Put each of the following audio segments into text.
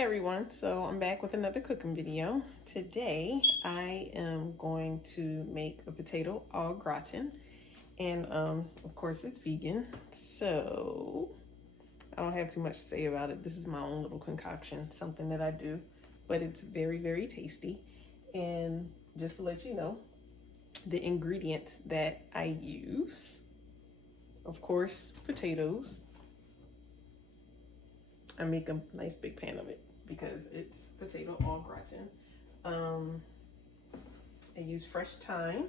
Hey everyone, so I'm back with another cooking video. Today I am going to make a potato au gratin, and of course it's vegan, so I don't have too much to say about it. This is my own little concoction, something that I do, but it's very, very tasty. And just to let you know, the ingredients that I use, of course, potatoes. I make a nice big pan of it because it's potato au gratin. I use fresh thyme,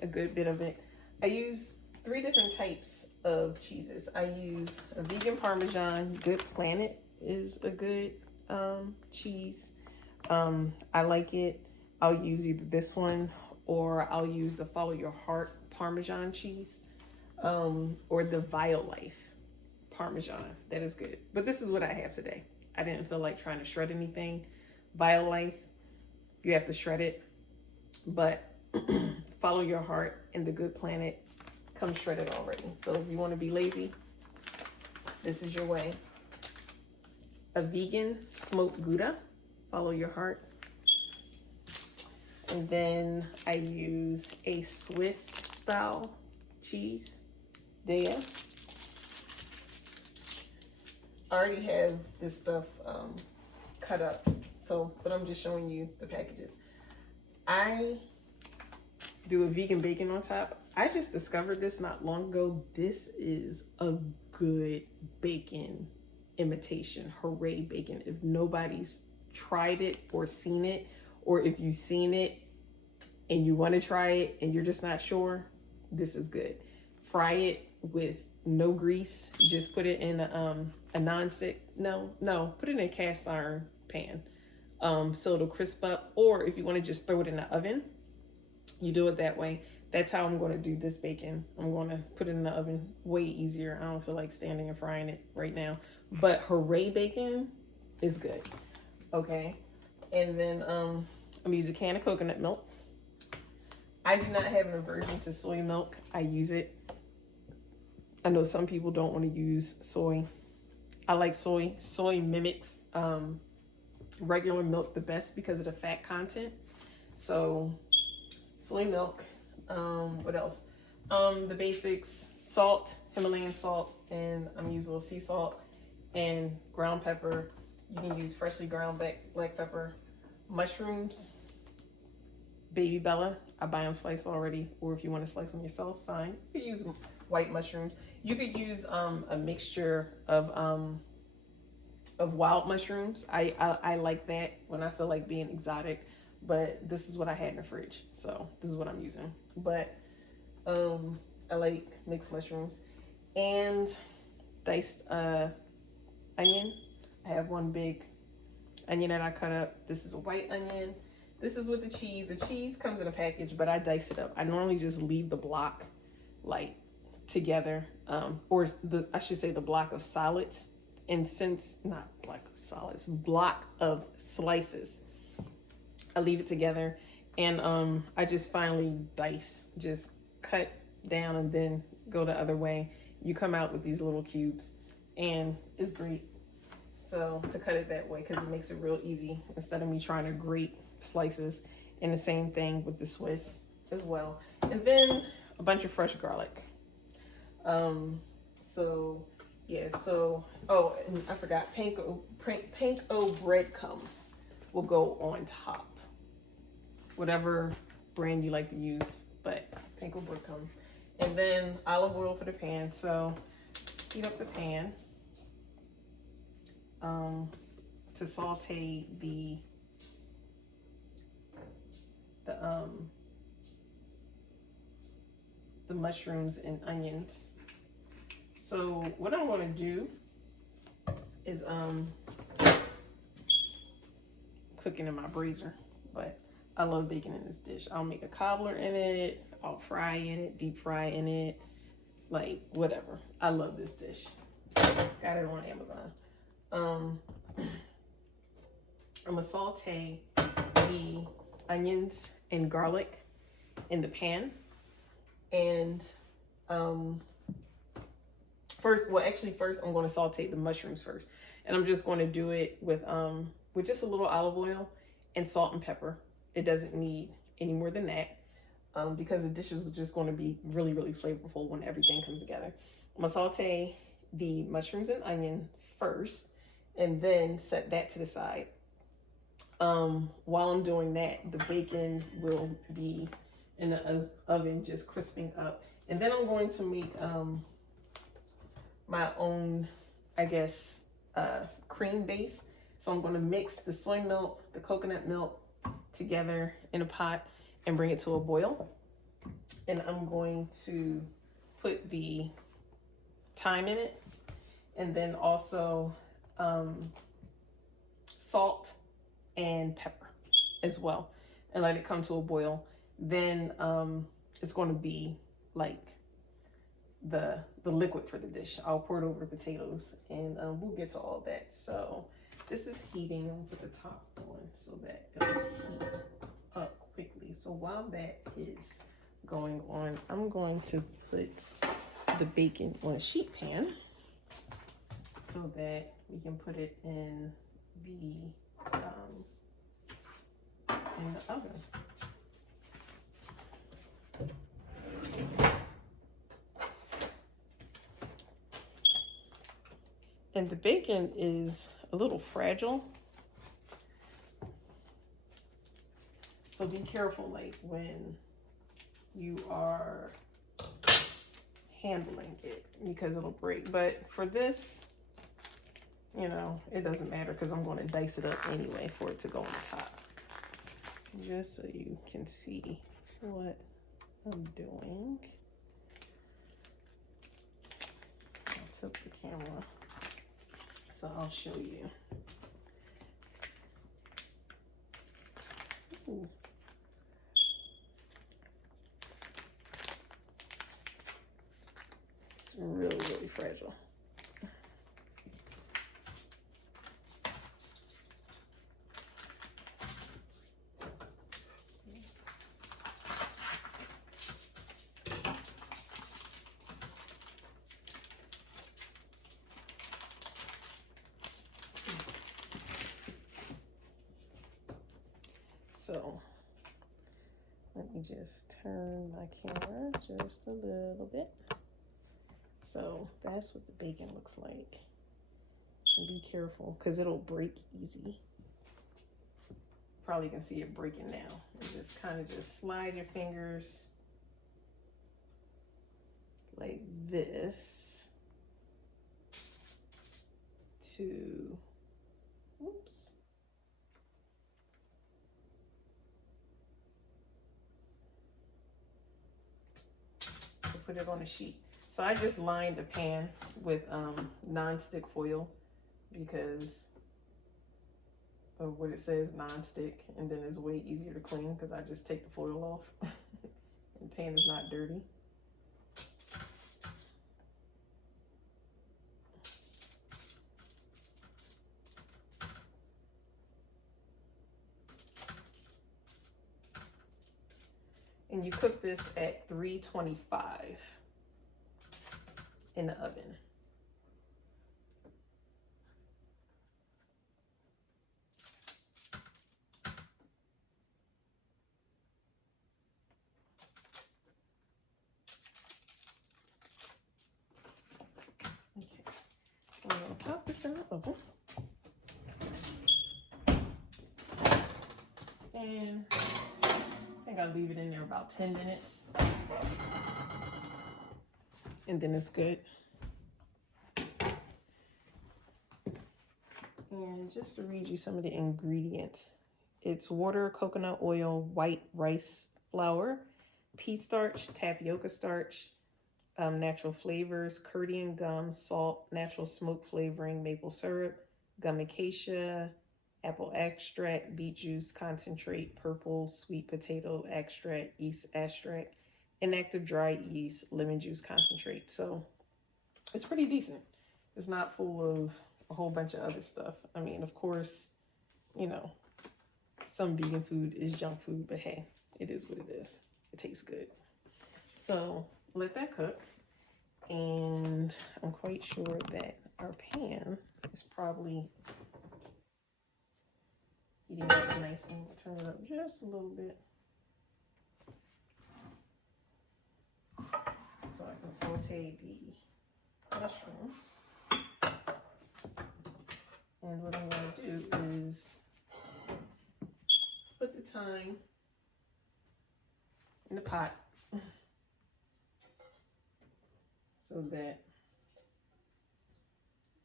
a good bit of it. I use 3 different types of cheeses. I use a vegan Parmesan. Good Planet is a good cheese. I like it. I'll use either this one or I'll use the Follow Your Heart Parmesan cheese. Or the Violife Parmesan. That is good. But this is what I have today. I didn't feel like trying to shred anything. Violife, you have to shred it. But Follow Your Heart and the Good Planet come shredded already. So if you want to be lazy, this is your way. A vegan smoked gouda, Follow Your Heart. And then I use a Swiss style cheese. There. I already have this stuff cut up, but I'm just showing you the packages. I do a vegan bacon on top. I just discovered this not long ago. This is a good bacon imitation. Hooray bacon. If nobody's tried it or seen it, or if you've seen it and you want to try it and you're just not sure, this is good. Fry it with no grease. Just put it in a non-stick. Put it in a cast iron pan so it'll crisp up. Or if you want to just throw it in the oven, you do it that way. That's how I'm going to do this bacon. I'm going to put it in the oven. Way easier. I don't feel like standing and frying it right now. But Hooray bacon is good. Okay. And then I'm using a can of coconut milk. I do not have an aversion to soy milk. I use it. I know some people don't want to use soy. I like soy. Soy mimics regular milk the best because of the fat content. So soy milk. What else? The basics: salt, Himalayan salt, and I'm using a little sea salt and ground pepper. You can use freshly ground black pepper. Mushrooms, baby Bella. I buy them sliced already, or if you want to slice them yourself, fine. You could use white mushrooms. You could use a mixture of wild mushrooms. I like that when I feel like being exotic, but this is what I had in the fridge, so this is what I'm using. But I like mixed mushrooms and diced onion. I have one big onion that I cut up. This is a white onion. This is with the cheese. The cheese comes in a package, but I dice it up. I normally just leave the block like together, I should say the block of solids. And since, not block of solids, block of slices, I leave it together. And I just finally dice, just cut down and then go the other way. You come out with these little cubes and it's great. So to cut it that way, because it makes it real easy instead of me trying to grate slices. And the same thing with the Swiss as well. And then a bunch of fresh garlic. Oh, and I forgot, panko breadcrumbs will go on top. Whatever brand you like to use, but panko breadcrumbs. And then olive oil for the pan. So heat up the pan to saute the mushrooms and onions. So what I'm going to do is cooking in my brazier, but I love bacon in this dish. I'll make a cobbler in it, I'll fry in it, deep fry in it, like whatever. I love this dish. Got it on Amazon. I'm gonna saute the onions and garlic in the pan, and First, well, actually, first I'm going to saute the mushrooms first, and I'm just going to do it with just a little olive oil and salt and pepper. It doesn't need any more than that, because the dish is just going to be really, really flavorful when everything comes together. I'm gonna saute the mushrooms and onion first, and then set that to the side. While I'm doing that, the bacon will be in the oven just crisping up, and then I'm going to make my own, I guess, cream base. So I'm going to mix the soy milk, the coconut milk together in a pot and bring it to a boil. And I'm going to put the thyme in it, and then also salt and pepper as well, and let it come to a boil. Then it's going to be like the liquid for the dish. I'll pour it over the potatoes, and we'll get to all that. So this is heating. I'll put the top on so that it'll heat up quickly. So while that is going on, I'm going to put the bacon on a sheet pan so that we can put it in the oven. And the bacon is a little fragile, so be careful, like when you are handling it, because it'll break. But for this, you know, it doesn't matter, because I'm going to dice it up anyway for it to go on the top, just so you can see what I'm doing. I took the camera, so I'll show you. Ooh. It's really, really fragile. So let me just turn my camera just a little bit. So that's what the bacon looks like. And be careful, because it'll break easy. Probably can see it breaking now. And just kind of just slide your fingers like this to, oops. Put it on a sheet. So I just lined a pan with non-stick foil, because of what it says, non-stick, and then it's way easier to clean because I just take the foil off. And the pan is not dirty. And you cook this at 325 in the oven. Okay, I'm gonna pop this in the oven. And I think I'll leave it in there about 10 minutes. And then it's good. And just to read you some of the ingredients. It's water, coconut oil, white rice flour, pea starch, tapioca starch, natural flavors, Kurdian gum, salt, natural smoke flavoring, maple syrup, gum acacia, apple extract, beet juice concentrate, purple sweet potato extract, yeast extract, inactive dry yeast, lemon juice concentrate. So it's pretty decent. It's not full of a whole bunch of other stuff. I mean, of course, you know, some vegan food is junk food, but hey, it is what it is. It tastes good. So let that cook. And I'm quite sure that our pan is probably heating up nice, and turn it up just a little bit so I can saute the mushrooms. And what I'm going to do is put the thyme in the pot so that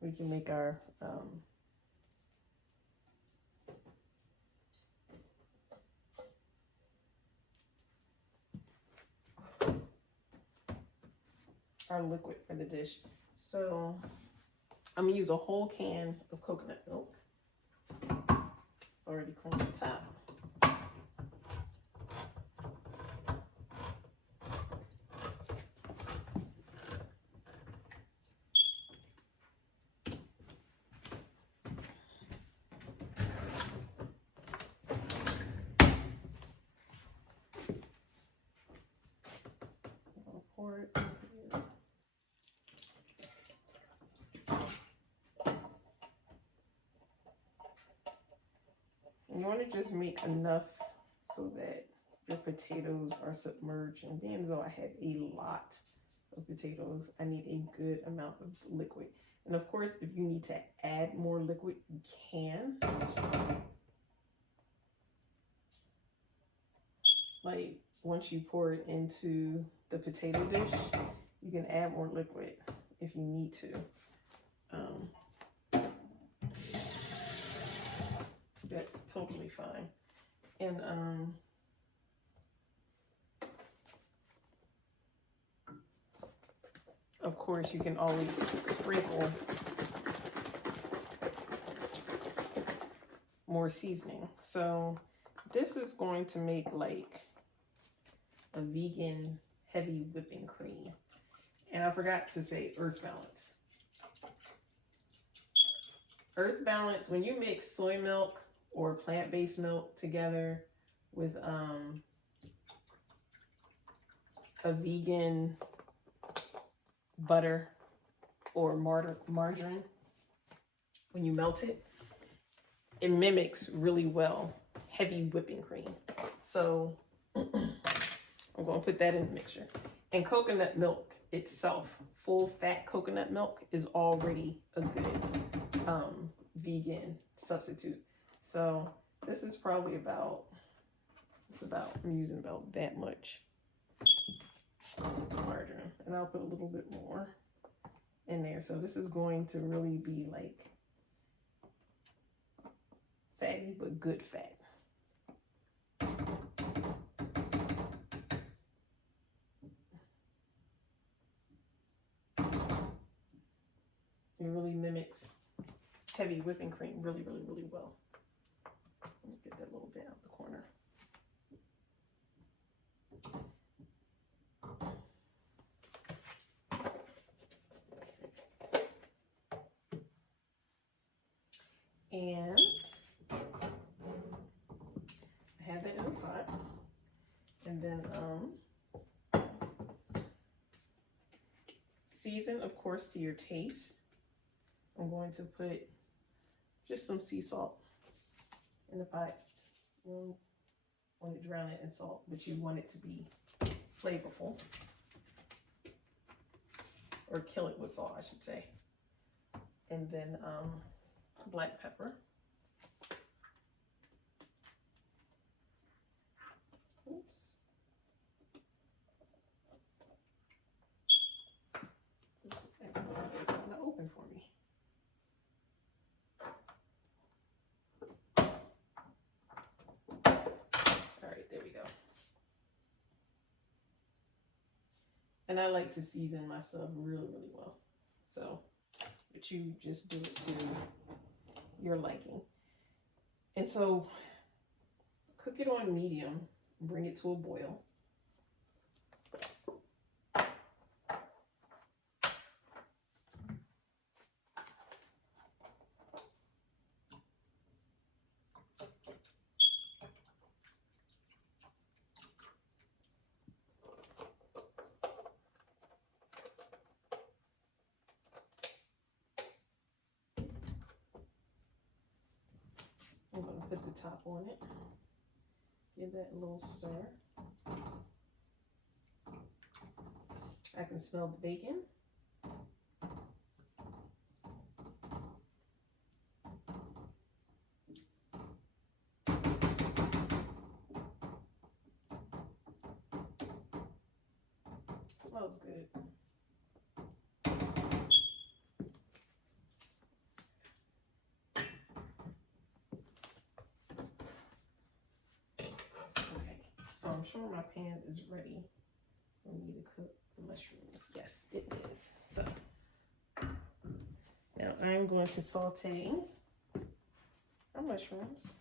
we can make our liquid for the dish. So I'm gonna use a whole can of coconut milk. Already cleaned the top. Pour it in here. And you want to just make enough so that your potatoes are submerged. And being as though I had a lot of potatoes, I need a good amount of liquid. And of course, if you need to add more liquid, you can. Like once you pour it into the potato dish, you can add more liquid if you need to. That's totally fine. And of course, you can always sprinkle more seasoning. So this is going to make like a vegan heavy whipping cream. And I forgot to say earth balance. Earth balance, when you mix soy milk or plant-based milk together with a vegan butter or margarine, when you melt it, it mimics really well heavy whipping cream. So I'm going to put that in the mixture. And coconut milk itself, full fat coconut milk, is already a good vegan substitute. So this is probably about, I'm using about that much margarine. And I'll put a little bit more in there. So this is going to really be like fatty, but good fat. It really mimics heavy whipping cream really, really, really well. Let me get that little bit out the corner. And I have that in the pot. And then season, of course, to your taste. I'm going to put just some sea salt in the pot. You don't want to drown it in salt, but you want it to be flavorful. Or kill it with salt, I should say. And then black pepper. Oops. It's going to open for me. All right, there we go. And I like to season my stuff really, really well. So, but you just do it to your liking. And so, cook it on medium, bring it to a boil. I'm going to put the top on it. Give that a little stir. I can smell the bacon. Smells good. Okay, so I'm sure my pan is ready for me to cook the mushrooms. Yes, it is. So now I'm going to saute our mushrooms.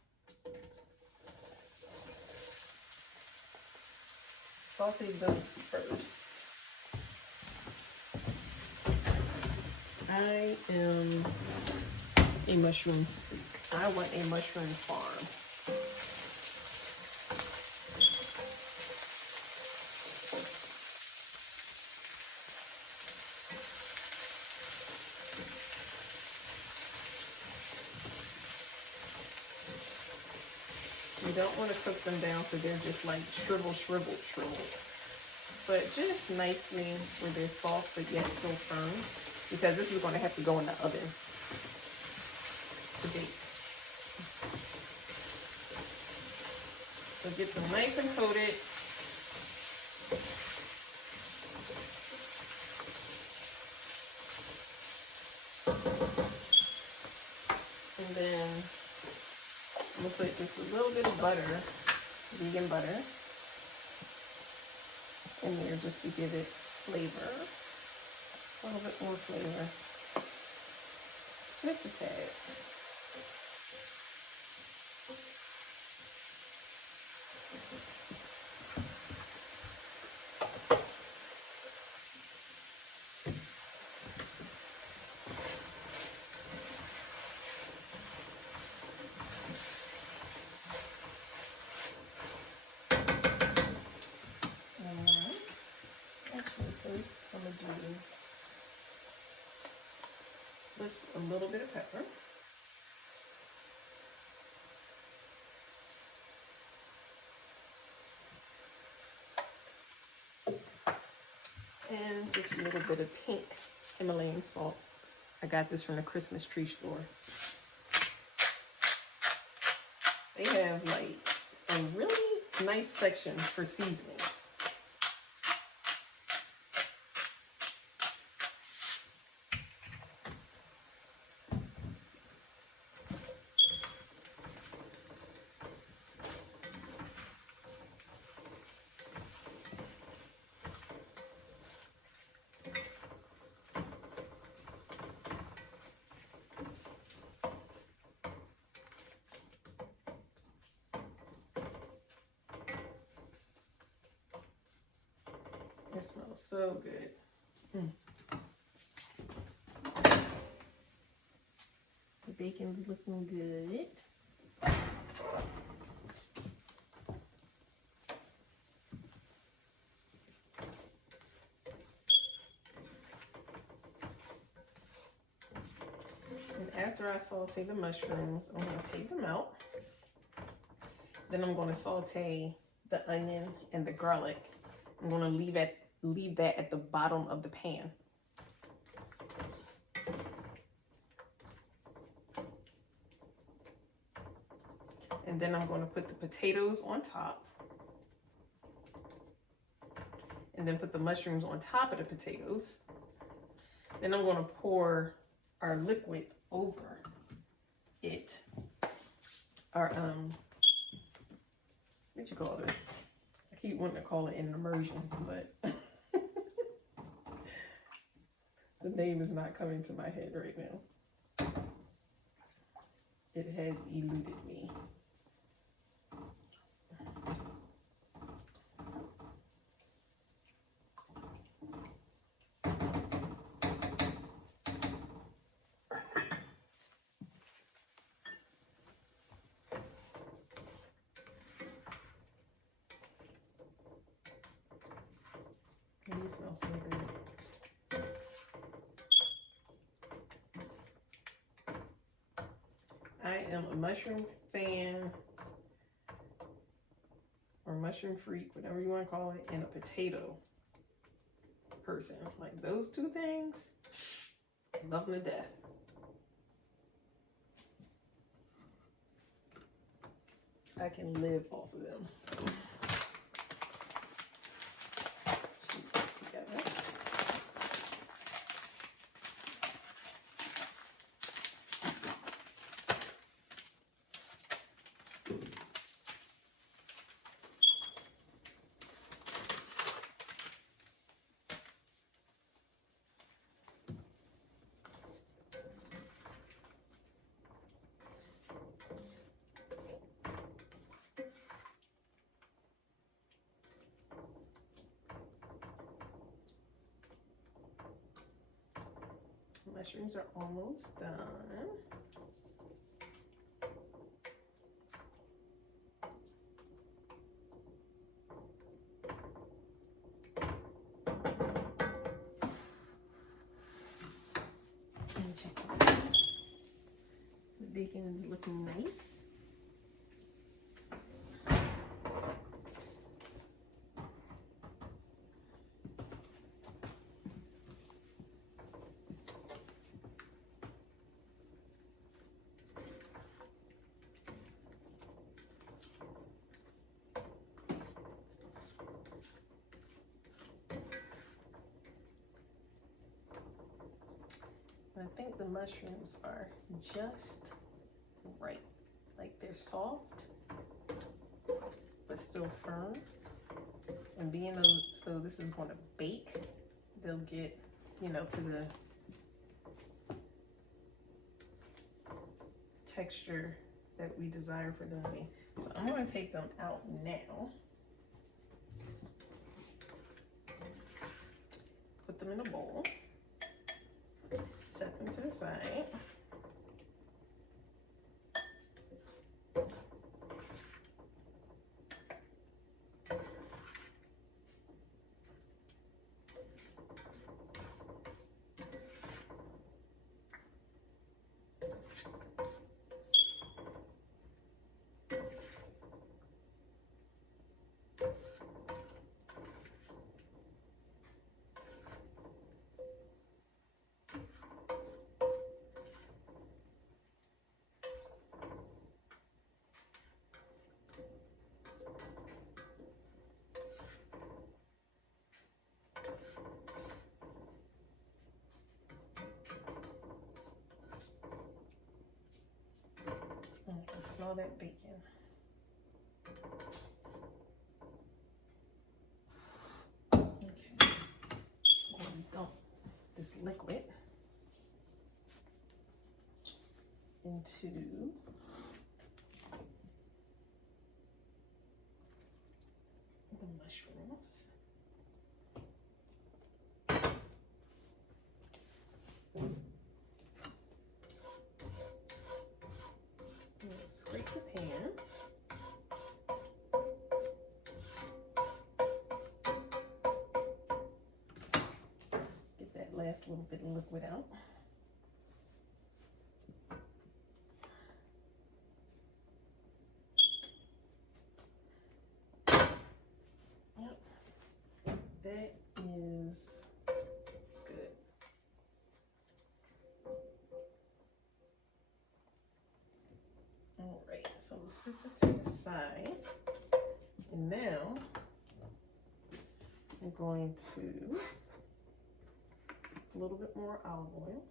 Saute them first. I am a mushroom freak. I want a mushroom farm. You don't want to cook them down so they're just like shriveled. But just nicely where they're soft but yet still firm, because this is going to have to go in the oven to bake. So get them nice and coated. And then I'm going to put just a little bit of butter, vegan butter, in there just to give it flavor. A little bit more flavor. Just a tad. First, I'm going to do just a little bit of pepper. And just a little bit of pink Himalayan salt. I got this from the Christmas tree store. They have like a really nice section for seasonings. It smells so good. The bacon's looking good. And after I saute the mushrooms, I'm going to take them out. Then I'm going to saute the onion and the garlic. I'm going to leave that at the bottom of the pan. And then I'm going to put the potatoes on top. And then put the mushrooms on top of the potatoes. Then I'm going to pour our liquid over it. Our, what you call this? I keep wanting to call it an immersion, but the name is not coming to my head right now. It has eluded me. And these smell so good. I am a mushroom fan, or mushroom freak, whatever you want to call it, and a potato person. Like those two things, love them to death. I can live off of them. Squeeze this together. Mushrooms are almost done. And check it out. The bacon is looking nice. I think the mushrooms are just right. Like they're soft, but still firm. And being so this is going to bake, they'll get, you know, to the texture that we desire for them to be. So I'm going to take them out now. Put them in a bowl. Set them to the side. I can smell that bacon. Okay, I'm going to dump this liquid into the mushrooms. Scrape the pan. Get that last little bit of liquid out. Yep, that is good. All right, so we'll set it to the side. And now I'm going to a little bit more olive oil.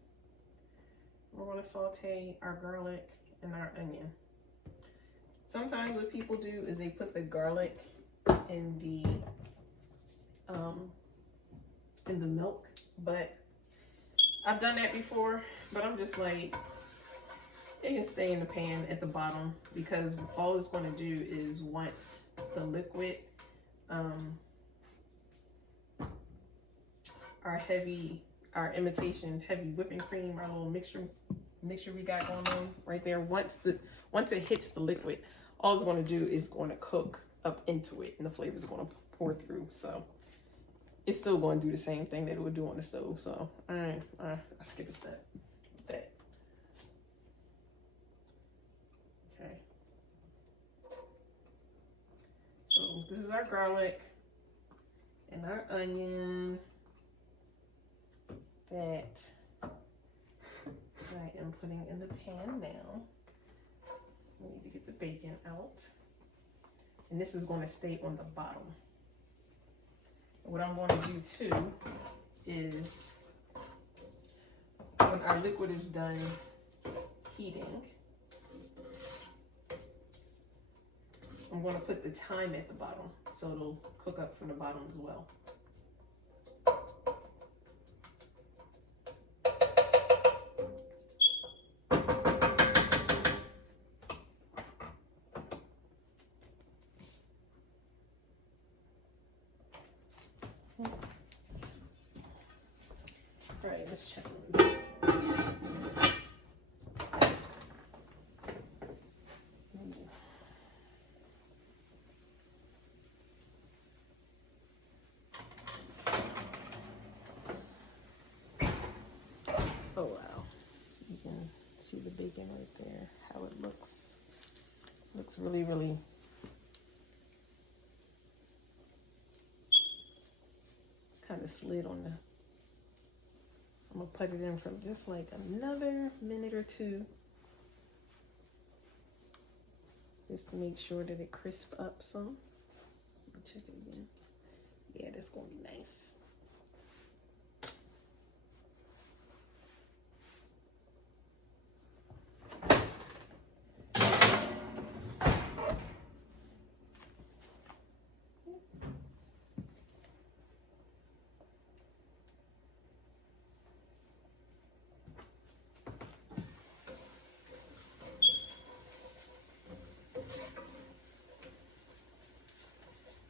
We're going to saute our garlic and our onion. Sometimes what people do is they put the garlic in the milk, but I've done that before, but I'm just like, it can stay in the pan at the bottom, because all it's going to do is, once the liquid, our imitation heavy whipping cream, our little mixture we got going on right there, once it hits the liquid, all it's going to do is going to cook up into it, and the flavor is going to pour through. So it's still going to do the same thing that it would do on the stove. So I skip a step with that. our garlic and our onion that I am putting in the pan now. We need to get the bacon out. And this is going to stay on the bottom. And what I'm going to do too is when our liquid is done heating, I'm going to put the thyme at the bottom so it'll cook up from the bottom as well. All right, let's check on this. Oh wow, you can see the bacon right there, how it looks. Looks really, really kind of slid on the, I'm gonna put it in for just like another minute or two, just to make sure that it crisps up some. Check it again. Yeah, that's gonna be nice.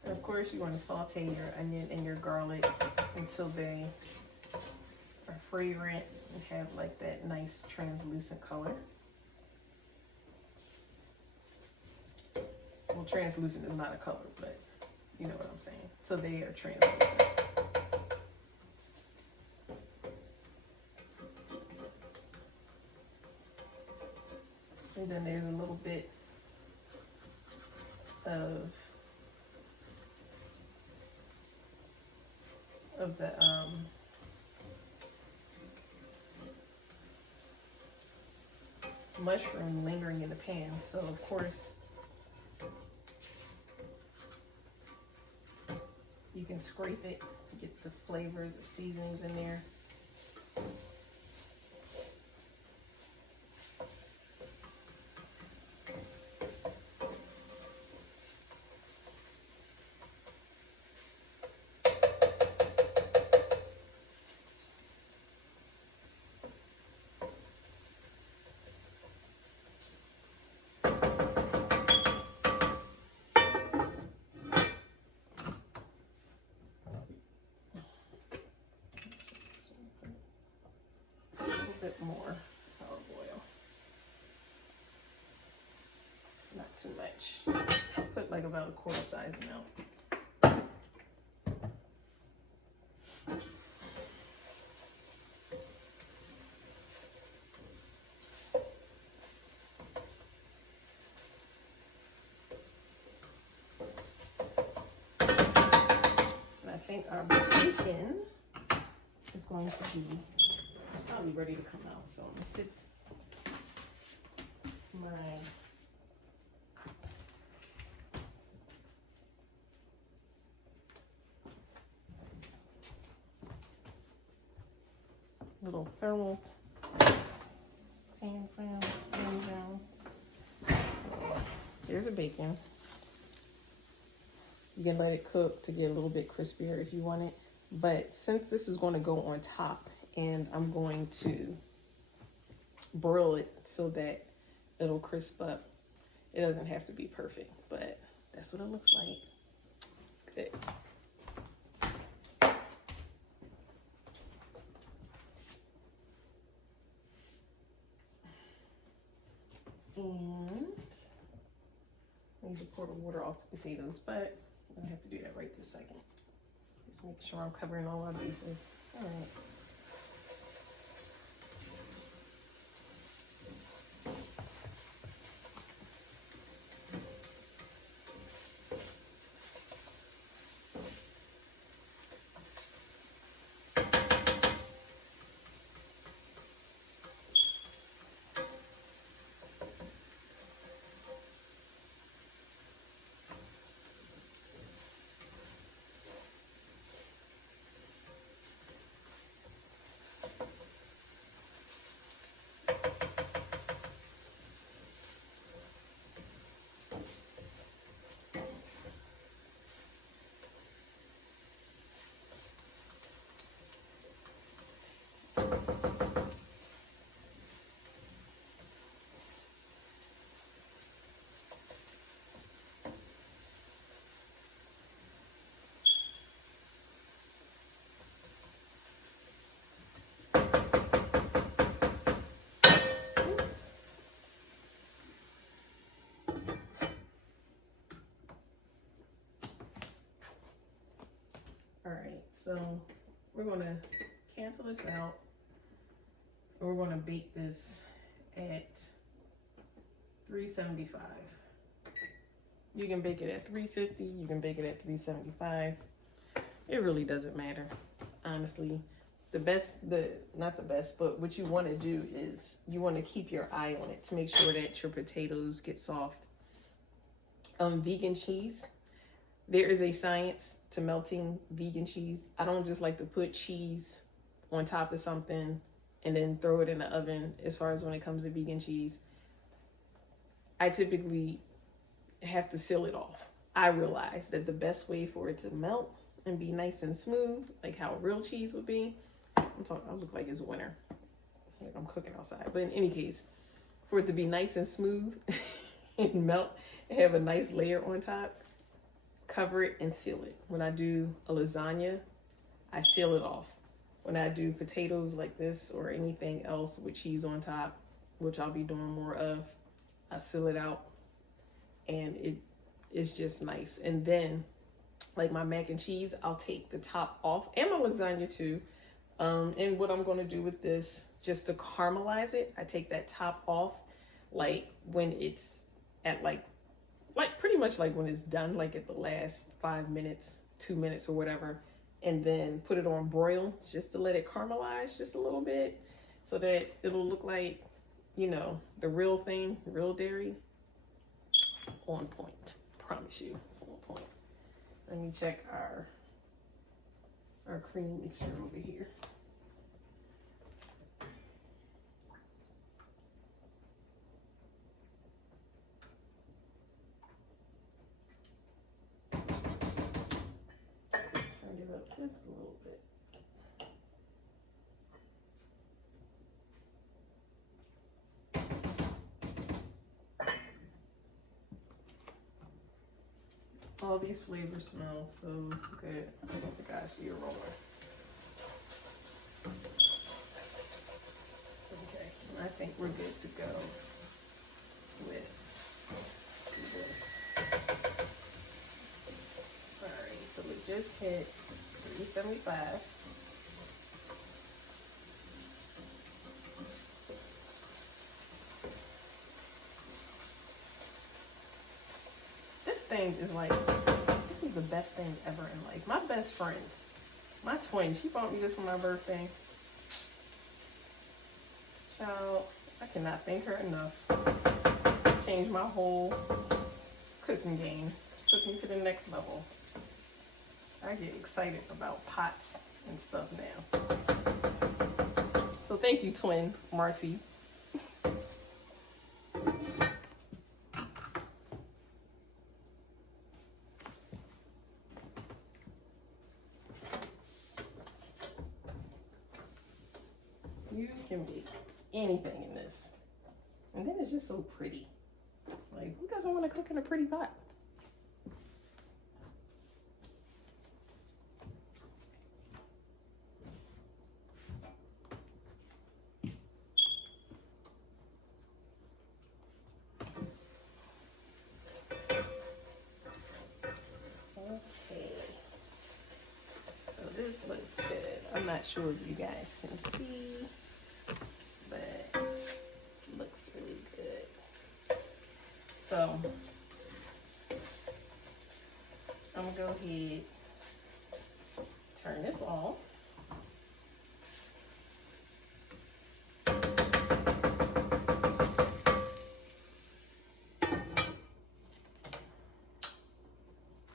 Of course, you want to saute your onion and your garlic until they are fragrant and have like that nice translucent color. Well, translucent is not a color, but you know what I'm saying. So they are translucent. And then there's a little bit of the mushroom lingering in the pan. So of course you can scrape it, get the flavors, the seasonings in there. Bit more olive oil, not too much. Put like about a quarter size amount. And I think our bacon is going to be probably ready to come out. So I'm gonna sit my little thermal pan down. So there's the bacon. You can let it cook to get a little bit crispier if you want it. But since this is going to go on top, and I'm going to broil it so that it'll crisp up. It doesn't have to be perfect, but that's what it looks like. It's good. And I need to pour the water off the potatoes, but I don't have to do that right this second. Just make sure I'm covering all my bases. All right. So we're gonna cancel this out. We're gonna bake this at 375. You can bake it at 350, you can bake it at 375. It really doesn't matter, honestly. Not the best, but what you want to do is you want to keep your eye on it to make sure that your potatoes get soft. Vegan cheese, there is a science to melting vegan cheese. I don't just like to put cheese on top of something and then throw it in the oven. As far as when it comes to vegan cheese, I typically have to seal it off. I realize that the best way for it to melt and be nice and smooth, like how real cheese would be, I look like it's winter, like I'm cooking outside. But in any case, for it to be nice and smooth and melt and have a nice layer on top, cover it and seal it. When I do a lasagna, I seal it off. When I do potatoes like this or anything else with cheese on top, which I'll be doing more of, I seal it out and it is just nice. And then like my mac and cheese, I'll take the top off, and my lasagna too. And what I'm going to do with this, just to caramelize it, I take that top off, like when it's at like pretty much like when it's done, like at the last 5 minutes, 2 minutes or whatever, and then put it on broil just to let it caramelize just a little bit so that it'll look like, you know, the real thing, real dairy. On point, promise you, it's on point. Let me check our cream mixture over here. Turn it up just a little bit. All these flavors smell so good. I don't think I see a aroma. Okay, I think we're good to go with this. Alright, so we just hit 375. This thing is like, this is the best thing ever in life. My best friend, my twin, she bought me this for my birthday. Child, I cannot thank her enough. Changed my whole cooking game. Took me to the next level. I get excited about pots and stuff now. So thank you, twin Marcy. You can make anything in this. And then it's just so pretty. Like, who doesn't want to cook in a pretty pot? Okay. So this looks good. I'm not sure if you guys can see, but it looks really good. So I'm gonna go ahead, turn this off.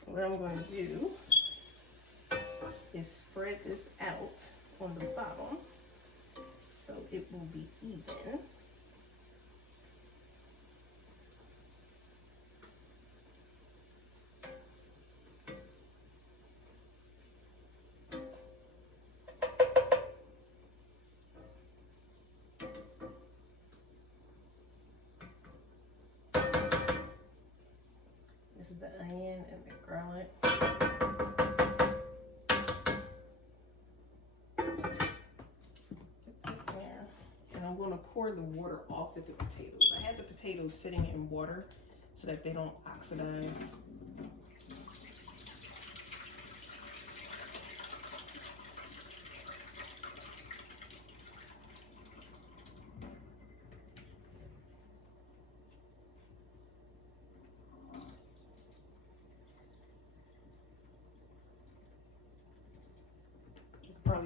What I'm going to do is spread this out on the bottom so it will be even. This is the onion and the garlic. And I'm going to pour the water off of the potatoes. I have the potatoes sitting in water so that they don't oxidize.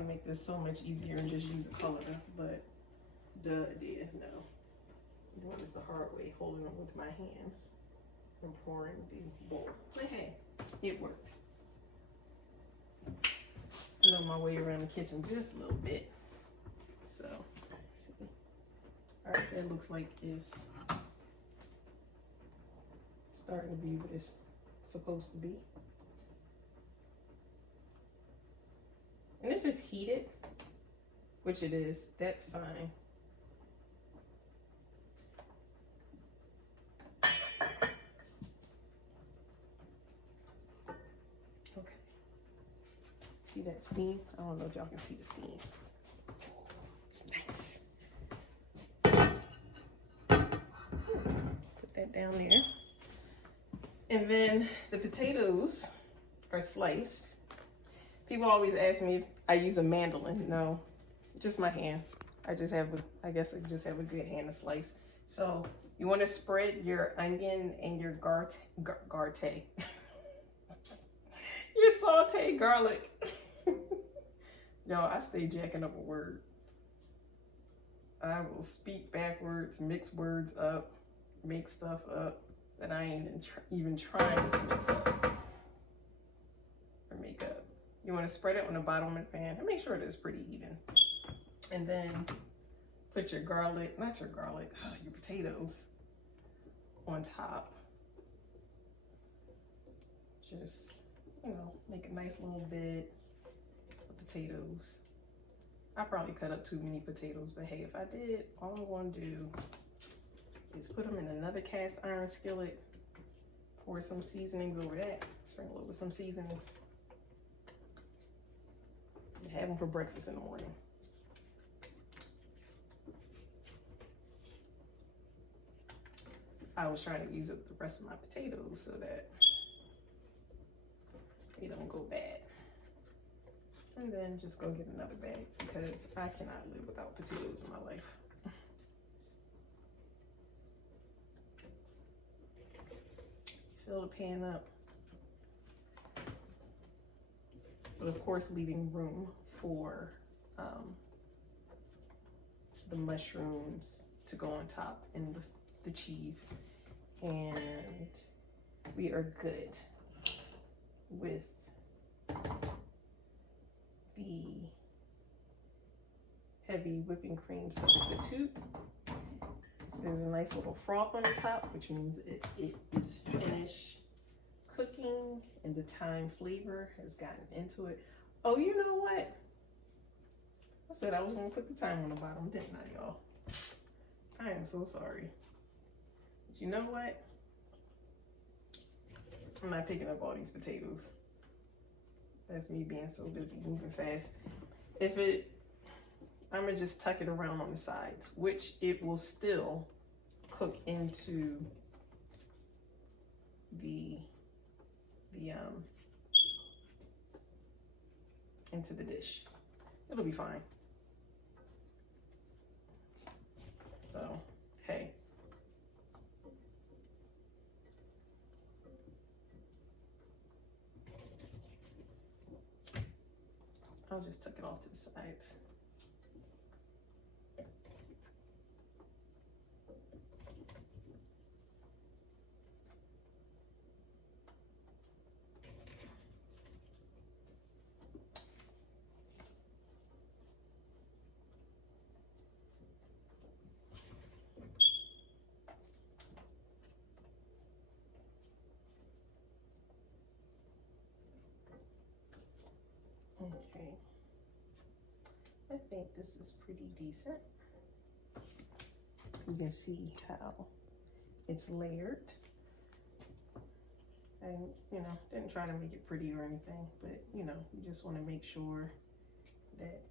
probably make this so much easier and just use a colander, but duh, it did. No. I'm doing this the hard way, holding them with my hands and pouring the bowl. But hey, it worked. I know my way around the kitchen just a little bit. So, let's see. All right, that looks like it's starting to be what it's supposed to be. And if it's heated, which it is, that's fine. Okay. See that steam? I don't know if y'all can see the steam. It's nice. Put that down there. And then the potatoes are sliced. People always ask me if I use a mandolin. No, just my hand. I just have I guess I just have a good hand to slice. So you want to spread your onion and your your sauteed garlic. Y'all, I stay jacking up a word. I will speak backwards, mix words up, make stuff up that I ain't even trying to mix up or make up. You want to spread it on the bottom of the pan and make sure that it's pretty even. And then put your garlic, not your garlic, your potatoes on top. Just, you know, make a nice little bit of potatoes. I probably cut up too many potatoes, but hey, if I did, all I'm going to do is put them in another cast iron skillet, pour some seasonings over that, sprinkle it with some seasonings, and have them for breakfast in the morning. I was trying to use up the rest of my potatoes so that they don't go bad. And then just go get another bag because I cannot live without potatoes in my life. Fill the pan up. But of course, leaving room for the mushrooms to go on top and the cheese. And we are good with the heavy whipping cream substitute. There's a nice little froth on the top, which means it is finished cooking and the thyme flavor has gotten into it. Oh, you know what? I said I was gonna put the thyme on the bottom, didn't I, y'all? I am so sorry. But you know what? I'm not picking up all these potatoes. That's me being so busy moving fast. I'm gonna just tuck it around on the sides, which it will still cook into into the dish. It'll be fine. So, hey. I'll just tuck it off to the sides. Okay. I think this is pretty decent. You can see how it's layered. And, you know, didn't try to make it pretty or anything, but, you know, you just want to make sure that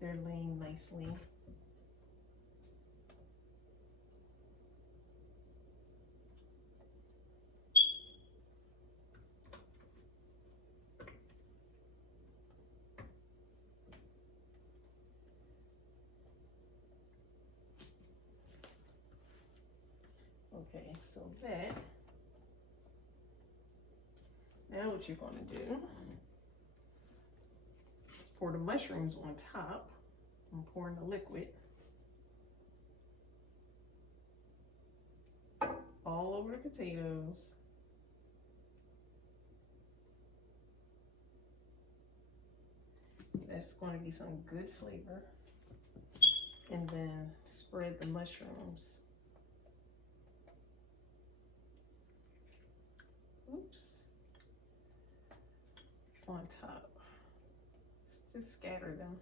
they're laying nicely. Okay, so that Now what you're going to do is pour the mushrooms on top. I'm pouring the liquid all over the potatoes. That's going to be some good flavor. And then spread the mushrooms. Oops. On top. Just scatter them.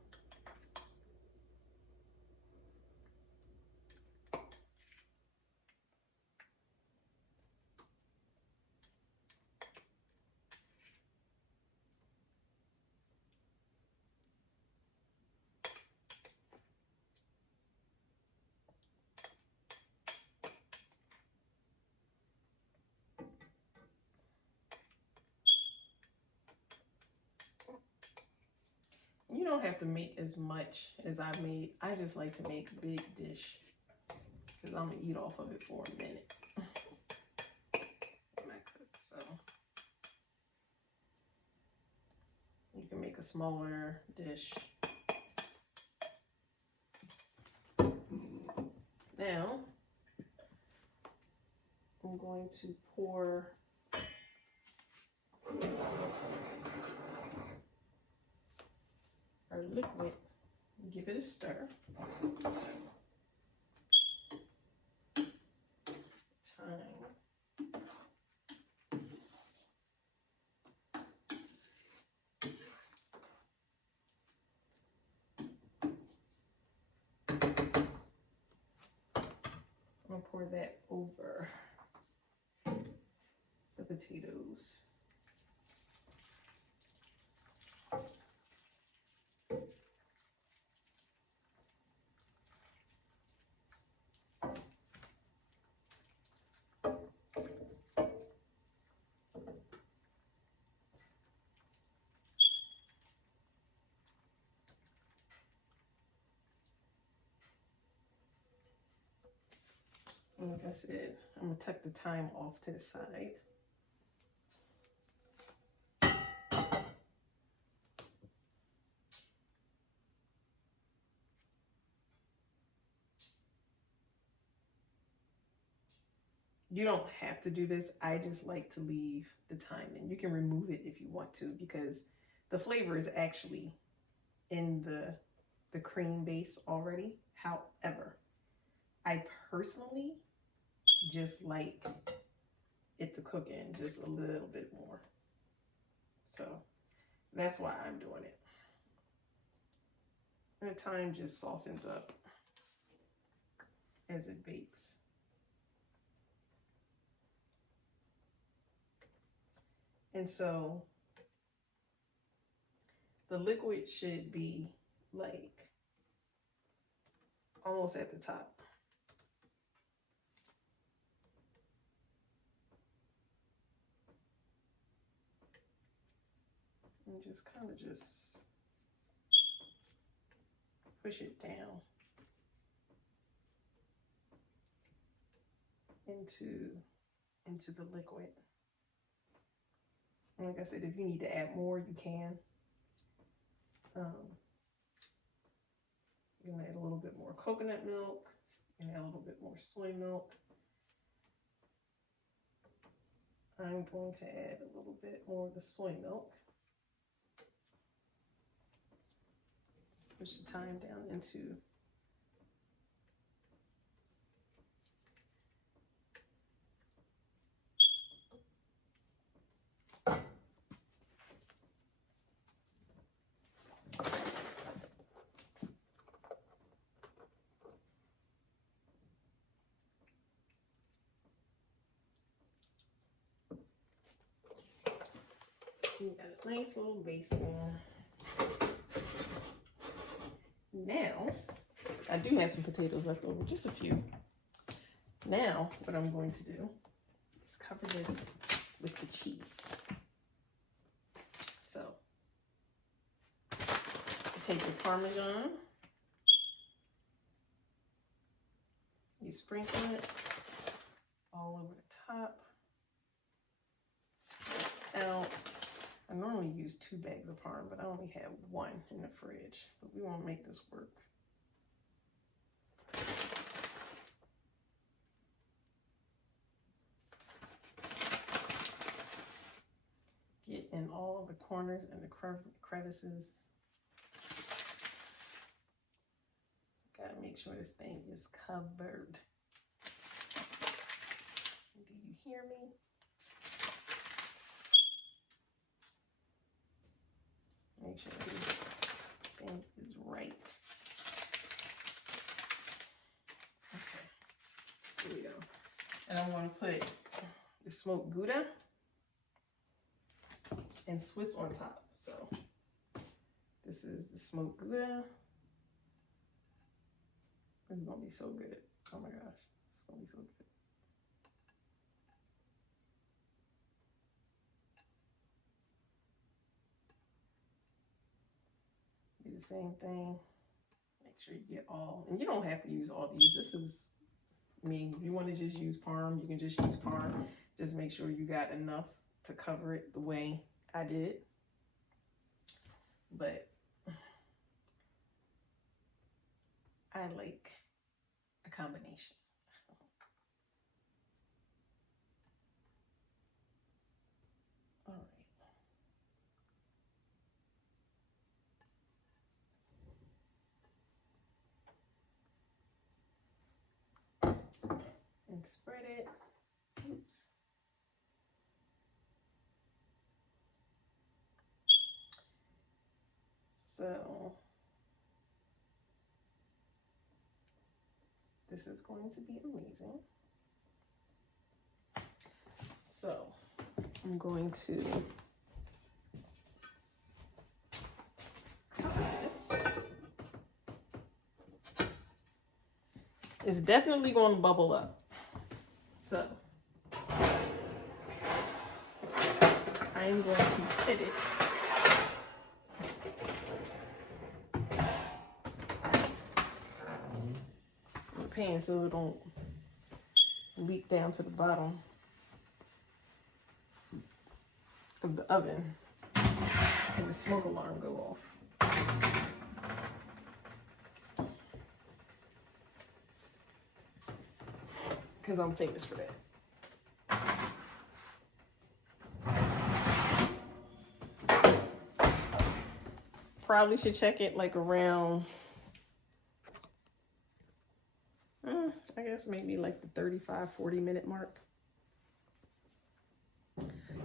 You don't have to make as much as I made. I just like to make a big dish because I'm gonna eat off of it for a minute when I cook. So you can make a smaller dish. Now I'm going to pour our liquid, give it a stir. Thyme. I'm gonna pour that over the potatoes. And like I said, I'm gonna tuck the thyme off to the side. You don't have to do this. I just like to leave the thyme in. You can remove it if you want to because the flavor is actually in the cream base already. However, I personally just like it to cook in just a little bit more. So that's why I'm doing it. And the thyme just softens up as it bakes. And so the liquid should be like almost at the top. And just kind of just push it down into the liquid. And like I said, if you need to add more, you can. You can add a little bit more coconut milk. You can add a little bit more soy milk. I'm going to add a little bit more of the soy milk. Push the thyme down into you got a nice little base there. Now, I do have some potatoes left over, just a few. Now, what I'm going to do is cover this with the cheese. So, you take your parmesan, you sprinkle it all over the top. Spread Now, I normally use 2 bags of parm, but I only have 1 in the fridge. But we won't make this work. Get in all the corners and the crevices. Gotta make sure this thing is covered. Do you hear me? Make sure everything is right. Okay, here we go. And I'm going to put the smoked gouda and Swiss on top. So this is the smoked gouda. This is going to be so good. Oh my gosh, it's going to be so good. Do the same thing. Make sure you get all, and you don't have to use all these. This is me. If you want to just use parm, you can just use parm. Just make sure you got enough to cover it the way I did. But I like a combination. All right. And spread it. Oops. So this is going to be amazing. So I'm going to cover this. It's definitely going to bubble up. So I'm going to sit it in the pan so it don't leak down to the bottom of the oven and the smoke alarm go off. Because I'm famous for that. Probably should check it like around, I guess maybe like the 35-40 minute mark.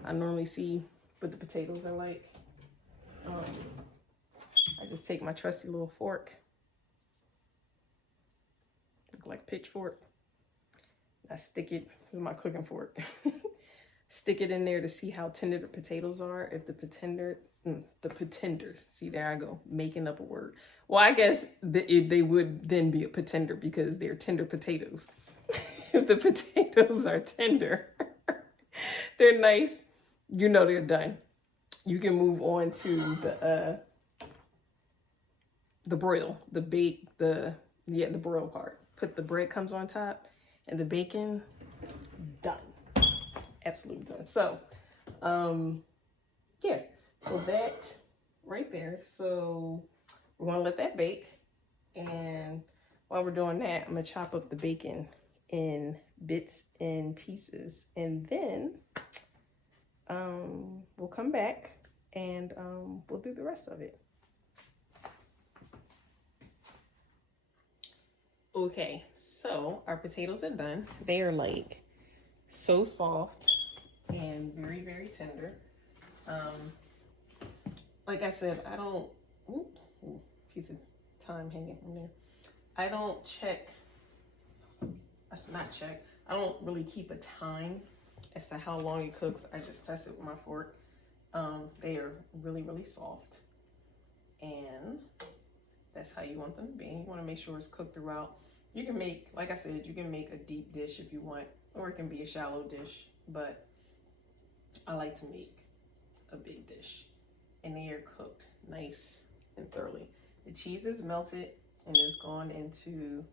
I normally see what the potatoes are like. I just take my trusty little fork, look like pitchfork. I stick it, this is my cooking fork. Stick it in there to see how tender the potatoes are. If the pretenders, see there I go, making up a word. Well, I guess they would then be a pretender because they're tender potatoes. If the potatoes are tender, they're nice, you know they're done. You can move on to the broil, the bake, the broil part. Put the breadcrumbs on top and the bacon, done. Absolutely done. So, yeah, so that right there. So we're gonna let that bake. And while we're doing that, I'm gonna chop up the bacon in bits and pieces. And then we'll come back and we'll do the rest of it. Okay, so our potatoes are done. They are like so soft and very, very tender. Like I said, I don't, oops, piece of thyme hanging from there. I don't check, I don't really keep a time as to how long it cooks. I just test it with my fork. They are really, really soft. And that's how you want them to be. You want to make sure it's cooked throughout. You can make, like I said, you can make a deep dish if you want, or it can be a shallow dish, but I like to make a big dish. And they are cooked nice and thoroughly. The cheese is melted and is gone into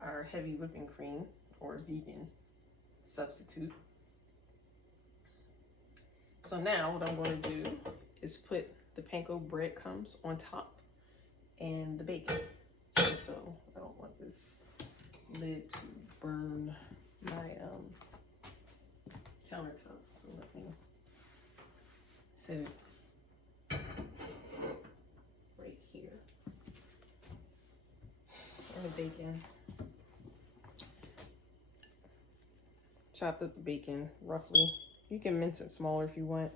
our heavy whipping cream or vegan substitute. So now what I'm going to do is put the panko breadcrumbs on top and the bacon. And so I don't want this lid to burn my countertop. So let me set it right here. And the bacon. Chopped up the bacon roughly. You can mince it smaller if you want.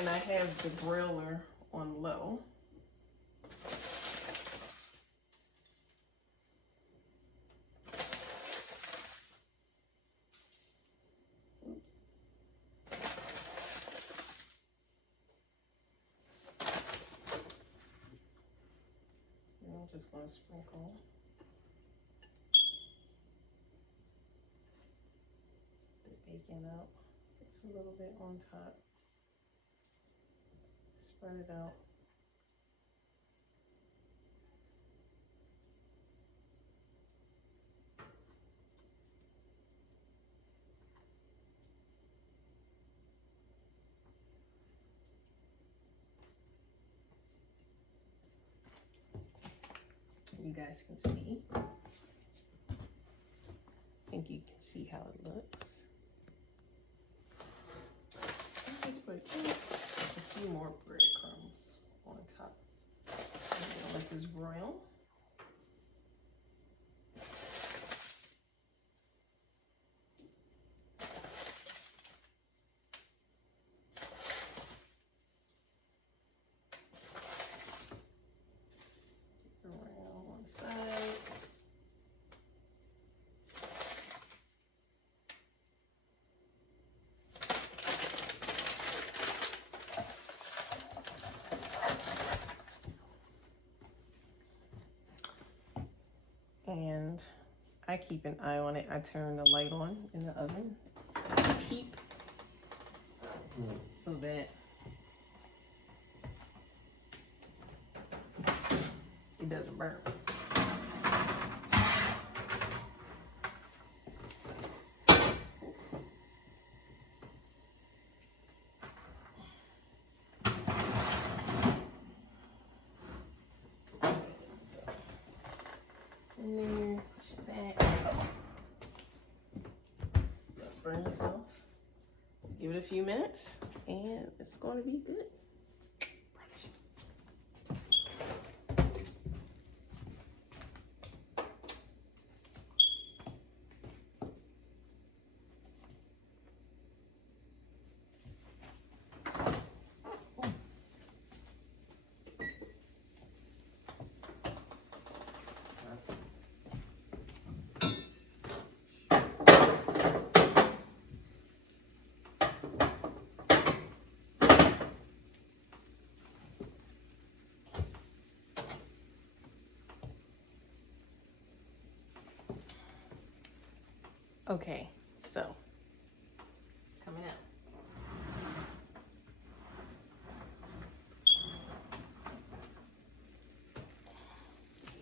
And I have the broiler on low. I'm just going to sprinkle the bacon out. Just a little bit on top. Spread it out. You guys can see. I think you can see how it looks. I'll just put just a few more breadcrumbs on top. I'm gonna let this broil. Around one side. And I keep an eye on it. I turn the light on in the oven. Keep so that it doesn't burn. In there, push it back. Burn yourself. Give it a few minutes, and it's going to be good. Okay, so it's coming out.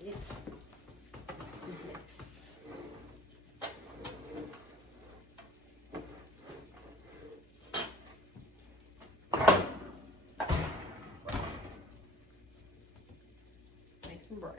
It is nice. Nice and brown.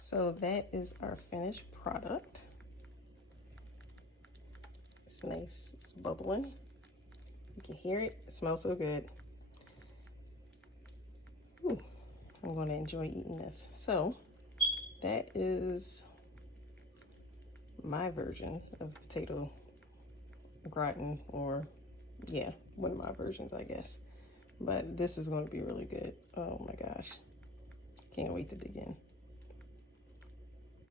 So that is our finished product. It's nice, it's bubbling. You can hear it, it smells so good. Ooh, I'm gonna enjoy eating this. So that is my version of potato gratin, or yeah, one of my versions, I guess. But this is gonna be really good. Oh my gosh, can't wait to dig in.